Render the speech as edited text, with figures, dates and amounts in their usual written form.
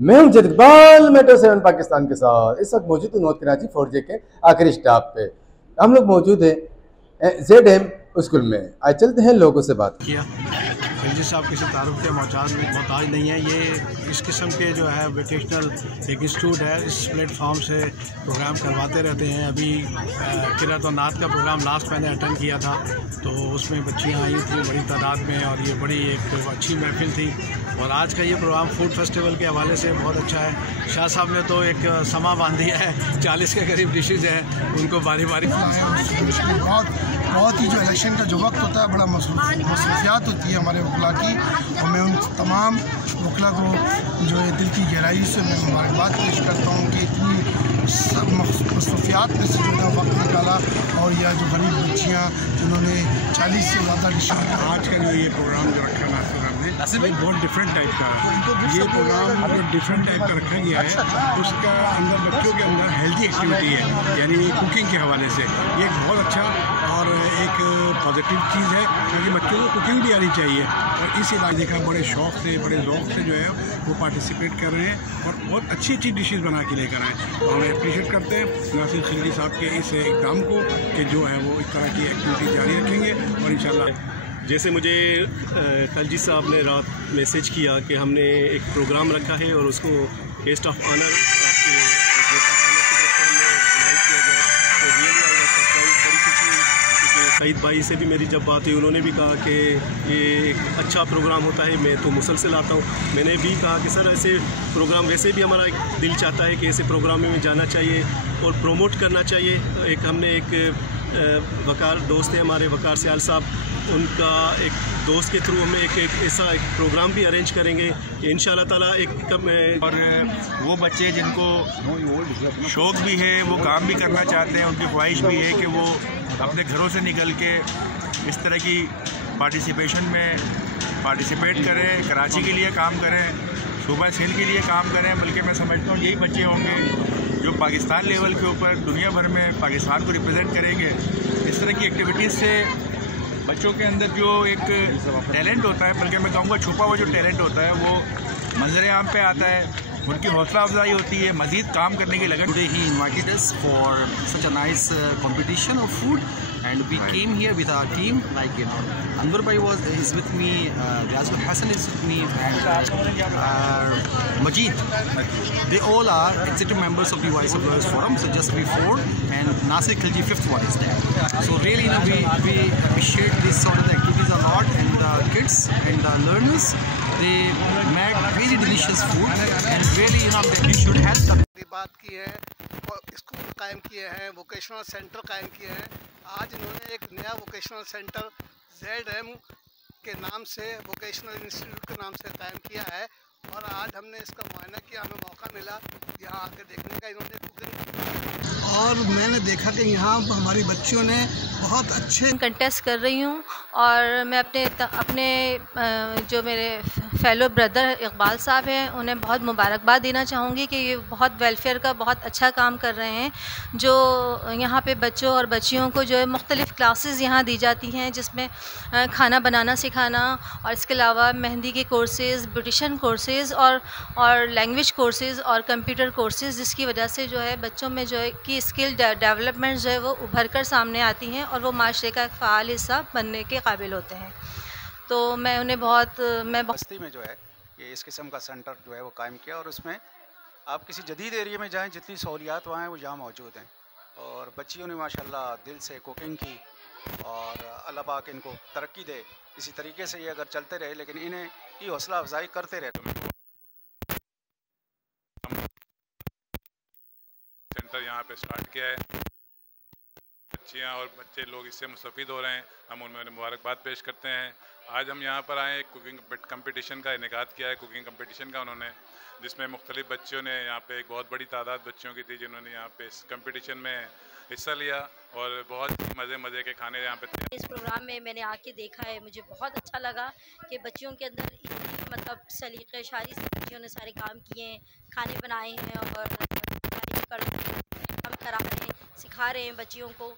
मैं हूं जद इकबाल, मेट्रो 7 पाकिस्तान के साथ इस वक्त मौजूद हूँ नॉर्थ कराची 4J के आखिरी स्टॉप पे। हम लोग मौजूद हैं ZM स्कूल में। आज चलते हैं लोगों से बात किया। खिलजी साहब किसी तारुफ के मोहताज नहीं है। ये इस किस्म के जो है वोकेशनल एक इंस्टीट्यूट है, इस प्लेटफॉर्म से प्रोग्राम करवाते रहते हैं। अभी किरात और नात का प्रोग्राम लास्ट मैंने अटेंड किया था, तो उसमें बच्चियाँ आई थी बड़ी तादाद में और ये बड़ी एक अच्छी महफिल थी। और आज का ये प्रोग्राम फूड फेस्टिवल के हवाले से बहुत अच्छा है। शाह साहब ने तो एक समा बांध दिया है, 40 के करीब डिशेज़ हैं, उनको बारी बारी बहुत ही जो इलेक्शन का जो वक्त होता है बड़ा मसरूफियात होती है हमारे वकला की, और मैं उन तमाम वकला को जो है दिल की गहराई से मैं मुबारकबाद पेश करता हूँ कि इतनी सब मसरूफियात में से जो है वक्त निकाला। और यह जो गरीब बच्चियाँ जिन्होंने 40 से ज़्यादा डिशेज। आज का जो ये प्रोग्राम जो रखा नासिर साहब ने बहुत डिफरेंट टाइप का है। ये प्रोग्राम जो डिफरेंट टाइप का रखा गया है, उसका अंदर बच्चों के अंदर हेल्दी एक्टिविटी है, यानी कुकिंग के हवाले से ये एक बहुत अच्छा और एक पॉजिटिव चीज़ है, क्योंकि बच्चों को कुकिंग भी आनी चाहिए। और इस इलाके देखा बड़े शौक़ से बड़े ज़ौक़ से जो है वो पार्टिसिपेट कर रहे हैं और बहुत अच्छी अच्छी डिशेज़ बना के लेकर आए। तो हमें अप्रिशिएट करते हैं नासिर खिलजी साहब के इस इक़दाम को कि जो है वो इस तरह की एक्टिविटी जारी रखेंगे। और इंशाल्लाह जैसे मुझे खिलजी साहब ने रात मैसेज किया कि हमने एक प्रोग्राम रखा है और उसको गेस्ट ऑफ ऑनर सईद भाई से भी मेरी जब बात हुई, उन्होंने भी कहा कि ये एक अच्छा प्रोग्राम होता है, मैं तो मुसलसल आता हूँ। मैंने भी कहा कि सर ऐसे प्रोग्राम वैसे भी हमारा दिल चाहता है कि ऐसे प्रोग्राम में जाना चाहिए और प्रोमोट करना चाहिए। एक हमने एक वकार दोस्त है हमारे वकार सियाल साहब, उनका एक दोस्त के थ्रू हमें एक ऐसा एक प्रोग्राम भी अरेंज करेंगे कि इंशाल्लाह ताला और वो बच्चे जिनको शौक़ भी है, वो काम भी करना चाहते हैं, उनकी ख्वाहिश भी है कि वो अपने घरों से निकल के इस तरह की पार्टिसिपेशन में पार्टिसिपेट करें, कराची के लिए काम करें, सूबा सिंध के लिए काम करें। बल्कि मैं समझता हूँ यही बच्चे होंगे जो पाकिस्तान लेवल के ऊपर दुनिया भर में पाकिस्तान को रिप्रेजेंट करेंगे। इस तरह की एक्टिविटीज़ से बच्चों के अंदर जो एक टैलेंट होता है, बल्कि मैं कहूँगा छुपा हुआ जो टैलेंट होता है, वो मंजर आम पे आता है, उनकी हौसला अफजाई होती है, मज़ीद काम करने की लगन। Today he invited us for such a nice competition of food, and we came here with our team. Like Anwar Bhai is with me, Riazul Hassan is with me, and Majid. They all are executive members of the Voice of Lawyers Forum. So just before, and Nasir Khilji, fifth one is there. So really, we appreciate this sort of activities a lot, and the kids and the learners, they made very delicious food, and really they should help them. बात की है और school कायम किए हैं, vocational centre कायम किए हैं। आज इन्होंने एक नया वोकेशनल सेंटर ZM के नाम से, वोकेशनल इंस्टीट्यूट के नाम से कायम किया है। और आज हमने इसका मुआयना किया, हमें मौका मिला यहाँ आकर देखने का। इन्होंने कुकिंग और मैंने देखा कि यहाँ हमारी बच्चियों ने बहुत अच्छे कंटेस्ट कर रही हूँ। और मैं अपने जो मेरे फेलो ब्रदर इकबाल साहब हैं, उन्हें बहुत मुबारकबाद देना चाहूँगी कि ये बहुत वेलफेयर का बहुत अच्छा काम कर रहे हैं। जो यहाँ पे बच्चों और बच्चियों को जो है मुख्तलिफ़ क्लासेस यहाँ दी जाती हैं, जिसमें खाना बनाना सिखाना और इसके अलावा मेहंदी के कोर्सेज़, ब्यूटिशन कोर्सेज़ और लैंग्वेज कोर्सेज़ और कंप्यूटर कोर्सेज़, जिसकी वजह से जो है बच्चों में जो है कि स्किल डेवलपमेंट जो है वो उभर कर सामने आती हैं और वो माशरे का फ़ाल हिस्सा बनने के काबिल होते हैं। तो मैं उन्हें बस्ती में जो है ये इस किस्म का सेंटर जो है वो कायम किया, और उसमें आप किसी जदीद एरिया में जाएं, जितनी सहूलियात वहाँ हैं वो यहाँ मौजूद हैं। और बच्चियों ने माशाल्लाह दिल से कुकिंग की, और अल्लाह पाक इनको तरक्की दे। इसी तरीके से ये अगर चलते रहे, लेकिन इन्हें की हौसला अफजाई करते रहे। सेंटर यहाँ पे स्टार्ट किया है, बच्चियाँ और बच्चे लोग इससे मुस्तफ़ीद हो रहे हैं, हम उनमें मुबारकबाद पेश करते हैं। आज हम यहाँ पर आए, कुकिंग कंपटीशन का इनेकाद किया है, कुकिंग कंपटीशन का उन्होंने, जिसमें मुख्तलिफ़ बच्चों ने यहाँ पे एक बहुत बड़ी तादाद बच्चियों की थी जिन्होंने यहाँ पे इस कंपटीशन में हिस्सा लिया, और बहुत मज़े के खाने यहाँ पे थे। इस प्रोग्राम में मैंने आके देखा है, मुझे बहुत अच्छा लगा कि बच्चियों के अंदर मतलब सलीक़े शारी से बच्चियों ने सारे काम किए हैं, खाने बनाए हैं और काम करा रहे हैं, सिखा रहे हैं बच्चियों को।